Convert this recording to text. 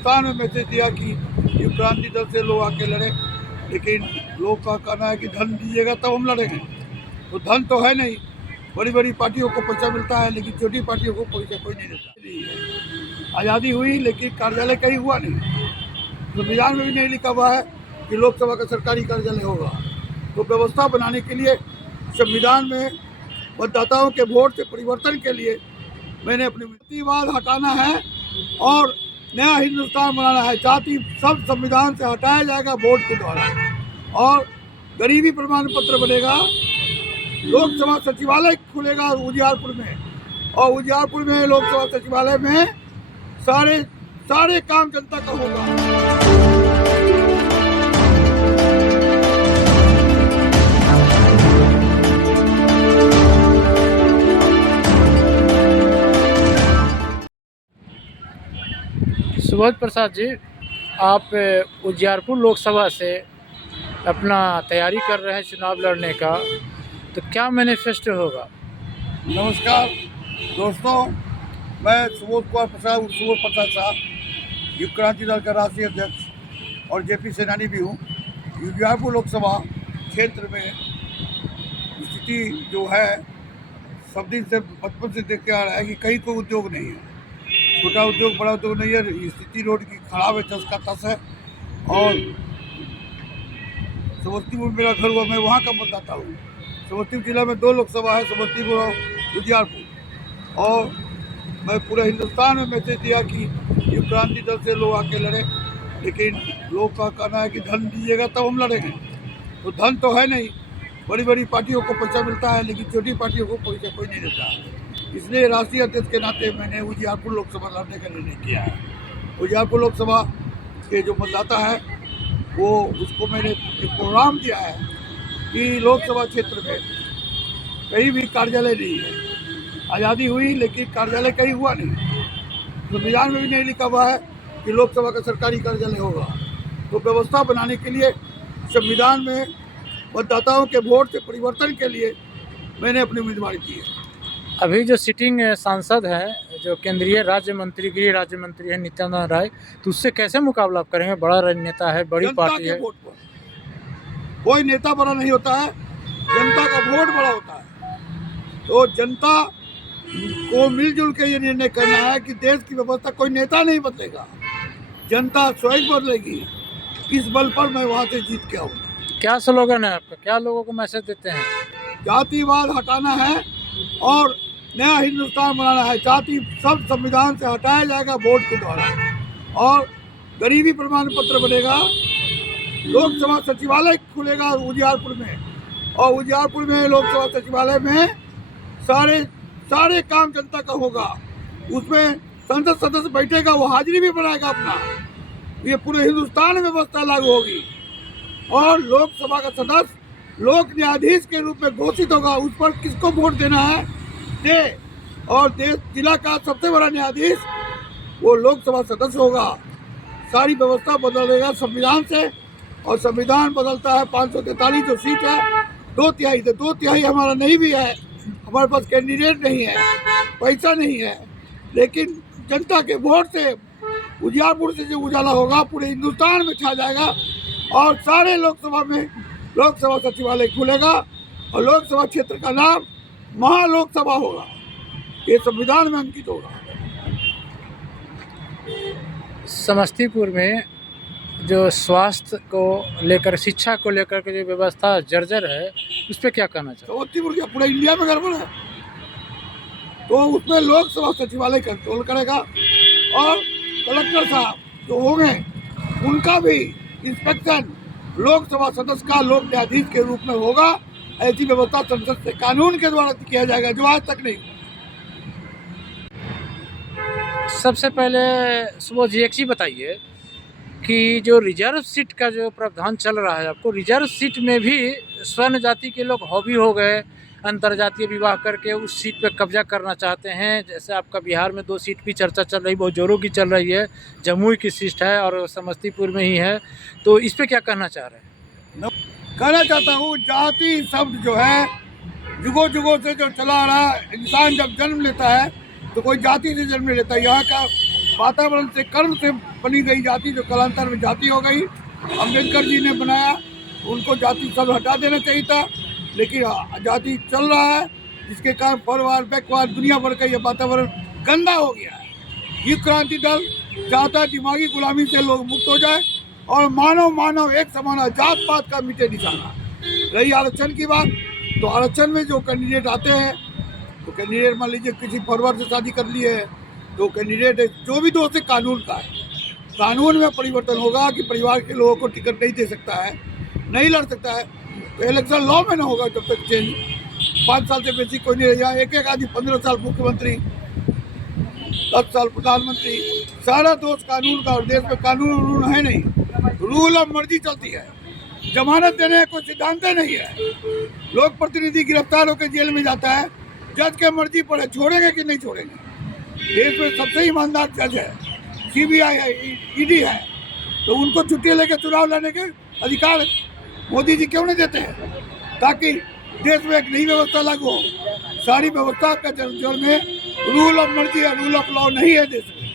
हिंदुस्तान में मैसेज दिया कि युग क्रांति दल से लोग आके लड़े, लेकिन लोग का कहना है कि धन दीजिएगा तब हम लड़ेंगे। तो धन तो है नहीं, बड़ी बड़ी पार्टियों को पैसा मिलता है, लेकिन छोटी पार्टियों को पैसा कोई नहीं देता। आज़ादी हुई लेकिन कार्यालय कहीं हुआ नहीं, संविधान में भी नहीं लिखा हुआ है कि लोकसभा का सरकारी कार्यालय होगा। तो व्यवस्था बनाने के लिए संविधान में मतदाताओं के वोट से परिवर्तन के लिए मैंने अपनी जातिवाद हटाना है और नया हिंदुस्तान बनाना है। जाति सब संविधान से हटाया जाएगा वोट के द्वारा, और गरीबी प्रमाण पत्र बनेगा। लोकसभा सचिवालय खुलेगा उजियारपुर में, और उजियारपुर में लोकसभा सचिवालय में सारे काम जनता का होगा। सुबोध प्रसाद जी, आप उजियारपुर लोकसभा से अपना तैयारी कर रहे हैं चुनाव लड़ने का, तो क्या मैनिफेस्टो होगा? नमस्कार दोस्तों, मैं सुबोध प्रसाद साहब, युग क्रांति दल का राष्ट्रीय अध्यक्ष और जेपी सेनानी भी हूँ। उजियारपुर लोकसभा क्षेत्र में स्थिति जो है सब दिन से बचपन से देख के आ रहा है कि कहीं कोई उद्योग नहीं है, छोटा उद्योग बड़ा उद्योग नहीं है। स्थिति रोड की खराब है, 10 का 10 है। और समस्तीपुर मेरा घर हुआ, मैं वहाँ का मतदाता हूँ। समस्तीपुर जिला में 2 लोकसभा है, समस्तीपुर और उजियारपुर। और मैं पूरे हिंदुस्तान में मैसेज दिया कि युग क्रांति दल से लोग आके लड़े, लेकिन लोग का कहना है कि धन दीजिएगा तब हम लड़ेंगे। तो धन तो है नहीं, बड़ी बड़ी पार्टियों को पैसा मिलता है, लेकिन छोटी पार्टियों को पैसा कोई नहीं देता। इसलिए राष्ट्रीय अध्यक्ष के नाते मैंने उजियारपुर लोकसभा लड़ने का निर्णय किया है। उजियारपुर लोकसभा के जो मतदाता है वो उसको मैंने एक प्रोग्राम दिया है कि लोकसभा क्षेत्र में कहीं भी कार्यालय नहीं है। आज़ादी हुई लेकिन कार्यालय कहीं हुआ नहीं, संविधान में भी नहीं लिखा हुआ है कि लोकसभा का सरकारी कार्यालय होगा। तो व्यवस्था बनाने के लिए संविधान में मतदाताओं के वोट से परिवर्तन के लिए मैंने अपनी उम्मीदवारी की है। अभी जो सिटिंग सांसद है, जो केंद्रीय राज्य मंत्री, गृह राज्य मंत्री है नित्यानंद राय, तो उससे कैसे मुकाबला आप करेंगे? बड़ा नेता है, बड़ी पार्टी है। वोट पर कोई नेता बड़ा नहीं होता है, जनता का वोट बड़ा होता है। तो जनता को मिलजुल के ये निर्णय करना है कि देश की व्यवस्था कोई नेता नहीं बदलेगा, जनता स्वयं बदलेगी। इस बल पर मैं वहाँ से जीत के आऊँगा। क्या स्लोगन है आपका? क्या लोगों को मैसेज देते हैं? जातिवाद हटाना है और नया हिंदुस्तान बनाना है। जाति सब संविधान से हटाया जाएगा वोट के द्वारा, और गरीबी प्रमाण पत्र बनेगा। लोकसभा सचिवालय खुलेगा उजियारपुर में, और उजियारपुर में लोकसभा सचिवालय में सारे काम जनता का होगा। उसमें संसद सदस्य बैठेगा, वो हाजिरी भी बनाएगा अपना। ये पूरे हिंदुस्तान में व्यवस्था लागू होगी, और लोकसभा का सदस्य लोक न्यायाधीश के रूप में घोषित होगा। उस पर किसको वोट देना है दे, और देश जिला का सबसे बड़ा न्यायाधीश वो लोकसभा सदस्य होगा। सारी व्यवस्था बदलेगा संविधान से, और संविधान बदलता है 543 जो सीट है 2/3 से। 2/3 हमारा नहीं भी है, हमारे पास कैंडिडेट नहीं है, पैसा नहीं है, लेकिन जनता के वोट से उजियारपुर से जो उजाला होगा पूरे हिंदुस्तान में छा जाएगा। और सारे लोकसभा में लोकसभा सचिवालय खुलेगा, और लोकसभा क्षेत्र का नाम महालोकसभा होगा। ये संविधान में अंकित होगा। समस्तीपुर में जो स्वास्थ्य को लेकर, शिक्षा को लेकर के जो व्यवस्था जर्जर है, उस पर क्या कहना चाहिए? समस्तीपुर क्या पूरे इंडिया में गड़बड़ है, तो उसमें लोकसभा सचिवालय कंट्रोल करेगा, और कलेक्टर साहब जो होंगे उनका भी इंस्पेक्शन लोकसभा सदस्य का लोक न्यायाधीश के रूप में होगा। ऐसी व्यवस्था संसद से कानून के द्वारा किया जाएगा, जो आज तक नहीं। सबसे पहले सुबोध जी एक चीज़ बताइए कि जो रिजर्व सीट का जो प्रावधान चल रहा है, आपको रिजर्व सीट में भी स्वर्ण जाति के लोग हॉबी हो गए, अंतर्जातीय विवाह करके उस सीट पे कब्जा करना चाहते हैं। जैसे आपका बिहार में 2 सीट की चर्चा चल रही, बहुत जोरों की चल रही है। जमुई की सीट है और समस्तीपुर में ही है, तो इस पे क्या कहना चाह रहे हैं? कहना चाहता हूँ, जाति शब्द जो है जुगों से जो चला आ रहा है। इंसान जब जन्म लेता है तो कोई जाति से जन्म लेता है। यहाँ का वातावरण से, कर्म से बनी गई जाति जो कालांतर में जाति हो गई। अम्बेडकर जी ने बनाया, उनको जाति सब हटा देना चाहिए था, लेकिन जाति चल रहा है, जिसके कारण फॉरवर्ड बैकवर्ड दुनिया भर का ये वातावरण गंदा हो गया है। युग क्रांति दल चाहता है दिमागी गुलामी से लोग मुक्त हो जाए और मानव एक समान, जात पात का मिटे निशाना। रही आरक्षण की बात, तो आरक्षण में जो कैंडिडेट आते हैं, तो कैंडिडेट मान लीजिए किसी फॉरवर्ड से शादी कर ली है, तो कैंडिडेट जो भी दोष है कानून का है, कानून में परिवर्तन होगा कि परिवार के लोगों को टिकट नहीं दे सकता है, नहीं लड़ सकता है, तो इलेक्शन लॉ में ना होगा जब तक चेंज। 5 साल से बेसी कोई नहीं रहा, एक आदमी 15 साल मुख्यमंत्री, 10 साल प्रधानमंत्री, सारा दोष कानून का। और देश में कानून है नहीं, रूल ऑफ मर्जी चलती है, जमानत देने का कोई सिद्धांत नहीं है। लोक प्रतिनिधि गिरफ्तार होकर जेल में जाता है, जज के मर्जी पर है छोड़ेंगे कि नहीं छोड़ेंगे। देश में सबसे ईमानदार जज है, CBI है, ED है, तो उनको छुट्टी लेकर चुनाव लड़ने के अधिकार मोदी जी क्यों नहीं देते हैं? ताकि देश में एक नई व्यवस्था लागू हो। सारी व्यवस्था का जड़ में रूल ऑफ मर्जी है, रूल ऑफ लॉ नहीं है देश में।